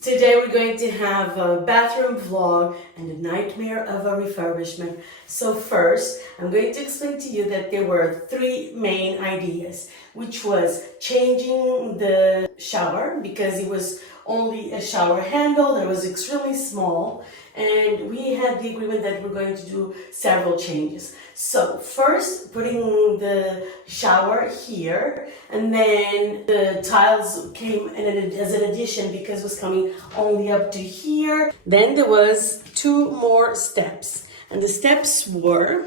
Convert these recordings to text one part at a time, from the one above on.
Today we're going to have a bathroom vlog and a nightmare of a refurbishment. So first, I'm going to explain to you that there were three main ideas, which was changing the shower because it was only a shower handle that was extremely small, and we had the agreement that we're going to do several changes. So first, putting the shower here, and then the tiles came as an addition because it was coming only up to here. Then there was two more steps, and the steps were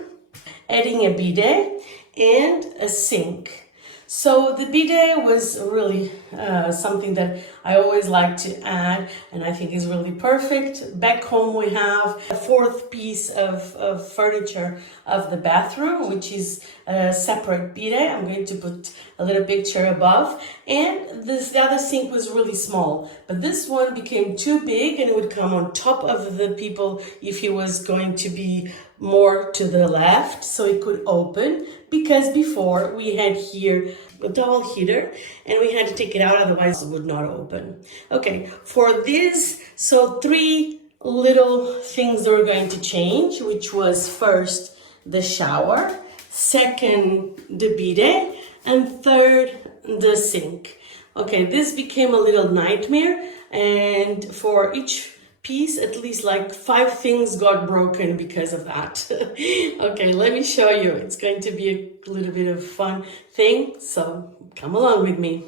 adding a bidet and a sink. So the bidet was really something that I always like to add, and I think is really perfect. Back home we have a fourth piece of furniture of the bathroom, which is a separate bidet. I'm going to put a little picture above. And the other sink was really small, but this one became too big and it would come on top of the people if it was going to be more to the left, so it could open, because before we had here a double heater and we had to take it out, otherwise it would not open. Okay, for this, so three little things that we're going to change, which was first the shower, second the bidet, and third the sink. Okay, this became a little nightmare, and for each piece, at least like 5 things got broken because of that. Okay, let me show you. It's going to be a little bit of fun thing, so come along with me.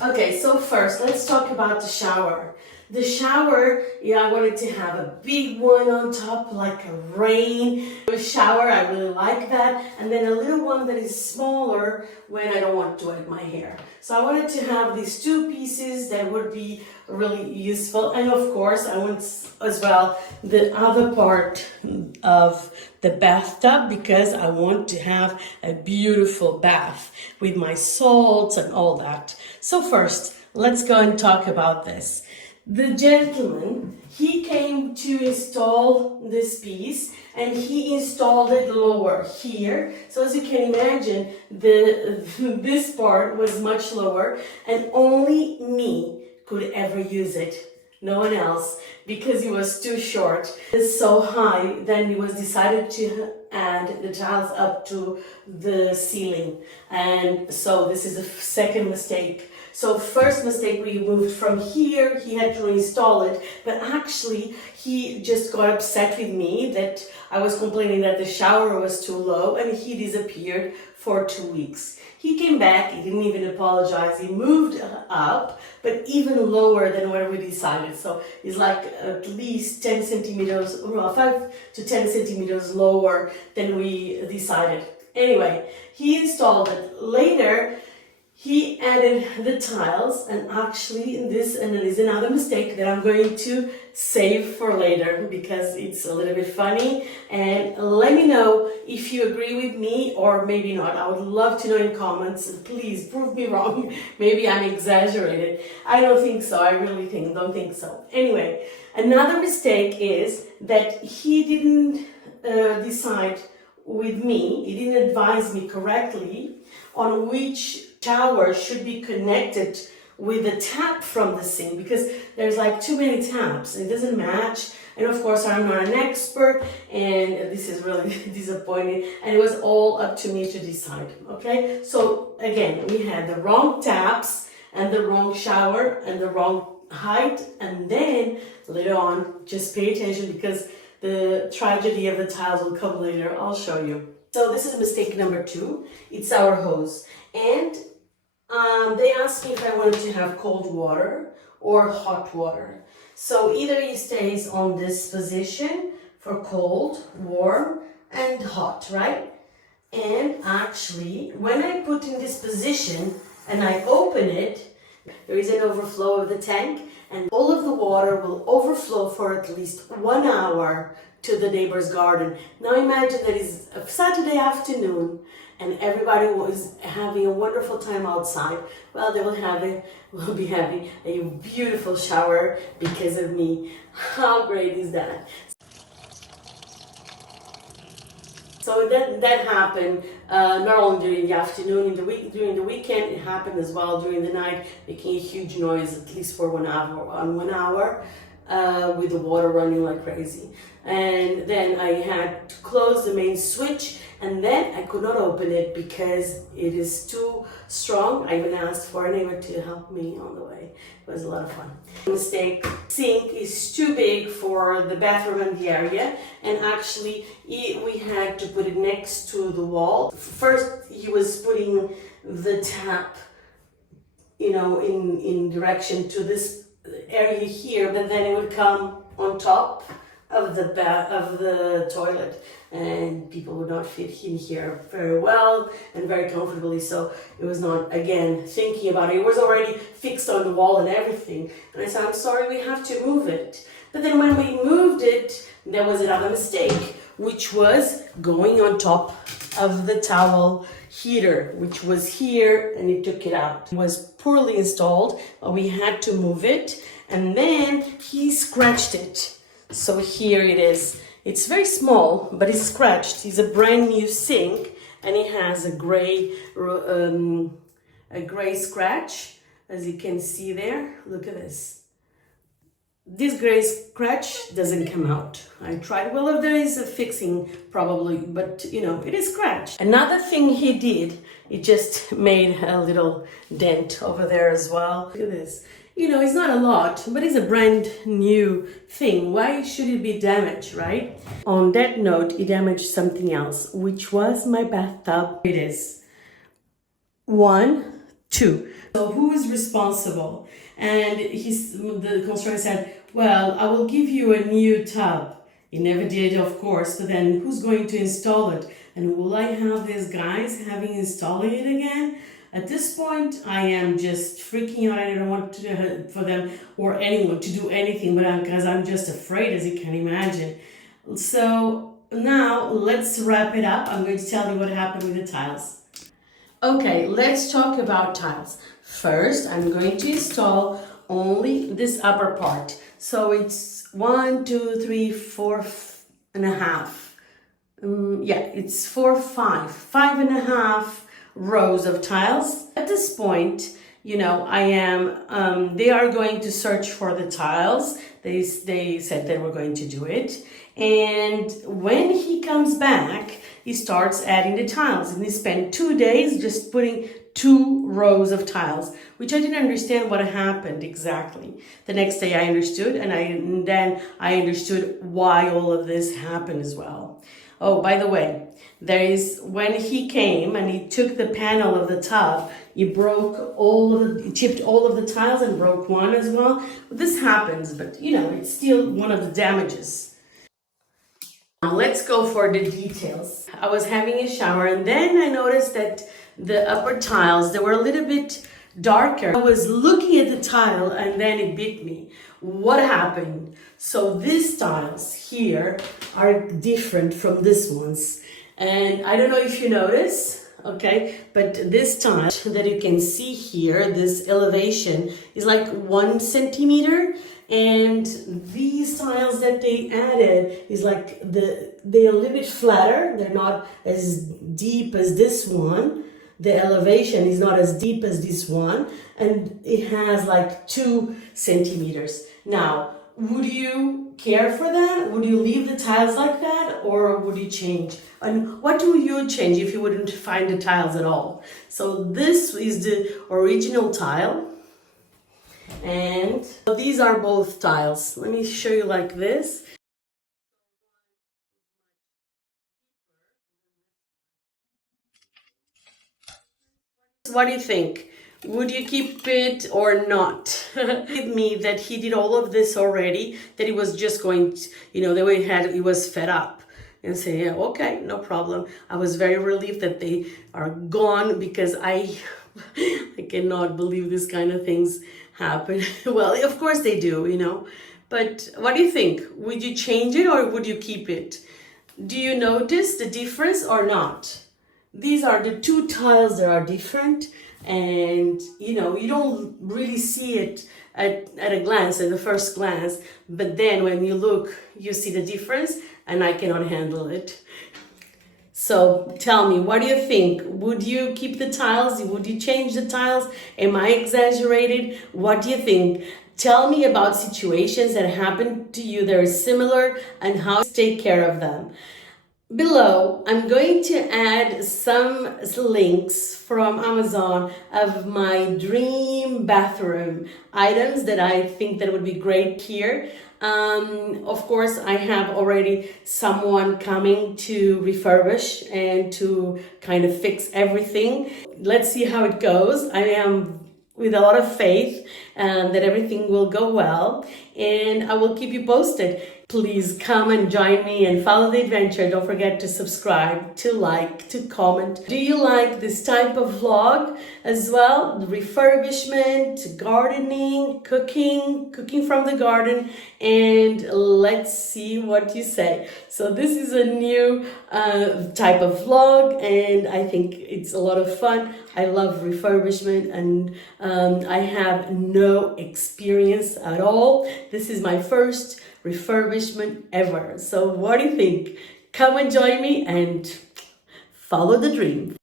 Okay, so first let's talk about the shower. The shower, I wanted to have a big one on top, like a rain shower. I really like that. And then a little one that is smaller when I don't want to wet my hair. So I wanted to have these two pieces that would be really useful. And of course, I want as well the other part of the bathtub, because I want to have a beautiful bath with my salts and all that. So first, let's go and talk about this. The gentleman, he came to install this piece, and he installed it lower here. So as you can imagine, this part was much lower, and only me could ever use it. No one else, because it was too short. It's so high, then it was decided to add the tiles up to the ceiling. And so this is the second mistake. So first mistake, we moved from here, he had to install it, but actually he just got upset with me that I was complaining that the shower was too low, and he disappeared for 2 weeks. He came back, he didn't even apologize, he moved up, but even lower than what we decided. So it's like at least 10 centimeters, 5 to 10 centimeters lower than we decided. Anyway, he installed it. Later, he added the tiles, and actually this is another mistake that I'm going to save for later because it's a little bit funny. And let me know if you agree with me or maybe not. I would love to know in comments. Please prove me wrong. Maybe I'm exaggerated. I don't think so. I really don't think so. Anyway, another mistake is that he didn't decide with me. He didn't advise me correctly on which shower should be connected with the tap from the sink, because there's like too many taps. It doesn't match. And of course, I'm not an expert, and this is really disappointing. And it was all up to me to decide. Okay, so again, we had the wrong taps and the wrong shower and the wrong height. And then later on, just pay attention, because the tragedy of the tiles will come later. I'll show you. So this is mistake number 2. It's our hose. And they asked me if I wanted to have cold water or hot water. So either it stays on this position for cold, warm, and hot, right? And actually, when I put in this position and I open it, there is an overflow of the tank, and all of the water will overflow for at least 1 hour to the neighbor's garden. Now imagine that it's a Saturday afternoon and everybody was having a wonderful time outside. Well, will be having a beautiful shower because of me. How great is that? So that happened not only during the afternoon, during the weekend, it happened as well during the night, making a huge noise, at least for 1 hour, with the water running like crazy. And then I had to close the main switch, and then I could not open it because it is too strong. I even asked for a neighbor to help me on the way. It was a lot of fun. Mistake, sink is too big for the bathroom and the area, and actually we had to put it next to the wall. First he was putting the tap, in direction to this area here, but then it would come on top of the toilet, and people would not fit in here very well and very comfortably. So it was not, again, thinking about it. It was already fixed on the wall and everything. And I said, I'm sorry, we have to move it. But then when we moved it, there was another mistake, which was going on top of the towel heater, which was here, and it took it out. It was poorly installed, but we had to move it. And then he scratched it. So here it is. It's very small, but it's scratched. It's a brand new sink, and it has a gray scratch, as you can see there. Look at this. This gray scratch doesn't come out. I tried. Well, there is a fixing probably, but it is scratched. Another thing he did, it just made a little dent over there as well. Look at this. It's not a lot, but it's a brand new thing. Why should it be damaged, right? On that note, he damaged something else, which was my bathtub. It is 1, 2. So who is responsible? And the constructor said, well, I will give you a new tub. He never did, of course, but then who's going to install it? And will I have these guys installing it again? At this point, I am just freaking out. I don't want for them or anyone to do anything, because I'm just afraid, as you can imagine. So now let's wrap it up. I'm going to tell you what happened with the tiles. Okay, let's talk about tiles. First, I'm going to install only this upper part. So it's 1, 2, 3, 4 and a half. It's 4, 5 and a half rows of tiles. At this point, I am, they are going to search for the tiles. They said they were going to do it. And when he comes back, he starts adding the tiles. And he spent 2 days just putting 2 rows of tiles, which I didn't understand what happened exactly. The next day I understood, and then I understood why all of this happened as well. Oh, by the way, when he came and he took the panel of the tub, he chipped all of the tiles and broke one as well. This happens, but it's still one of the damages. Now let's go for the details. I was having a shower, and then I noticed that the upper tiles, they were a little bit darker. I was looking at the tile, and then it bit me. What happened? So these tiles here are different from these ones. And I don't know if you notice, okay, but this tile that you can see here, this elevation is like 1 centimeter. And these tiles that they added is like they're a little bit flatter. They're not as deep as this one. The elevation is not as deep as this one, and it has like 2 centimeters. Now, would you care for that? Would you leave the tiles like that, or would you change? And what do you change if you wouldn't find the tiles at all? So this is the original tile, and these are both tiles. Let me show you like this. What do you think? Would you keep it or not? With me that he did all of this already, that he was just going to, the way he was fed up and say, yeah, okay, no problem. I was very relieved that they are gone, because I cannot believe this kind of things happen. Well, of course they do, but what do you think? Would you change it or would you keep it? Do you notice the difference or not? These are the 2 tiles that are different, and you don't really see it at a glance, at the first glance, but then when you look, you see the difference, and I cannot handle it. So tell me, what do you think? Would you keep the tiles? Would you change the tiles? Am I exaggerated? What do you think? Tell me about situations that happened to you that are similar and how to take care of them. Below, I'm going to add some links from Amazon of my dream bathroom items that I think that would be great here. Of course, I have already someone coming to refurbish and to kind of fix everything. Let's see how it goes. I am with a lot of faith that everything will go well, and I will keep you posted. Please come and join me and follow the adventure. Don't forget to subscribe, to like, to comment. Do you like this type of vlog as well? The refurbishment, gardening, cooking from the garden, and let's see what you say. So this is a new type of vlog, and I think it's a lot of fun. I love refurbishment, and I have no experience at all. This is my first refurbishment ever. So what do you think? Come and join me and follow the dream.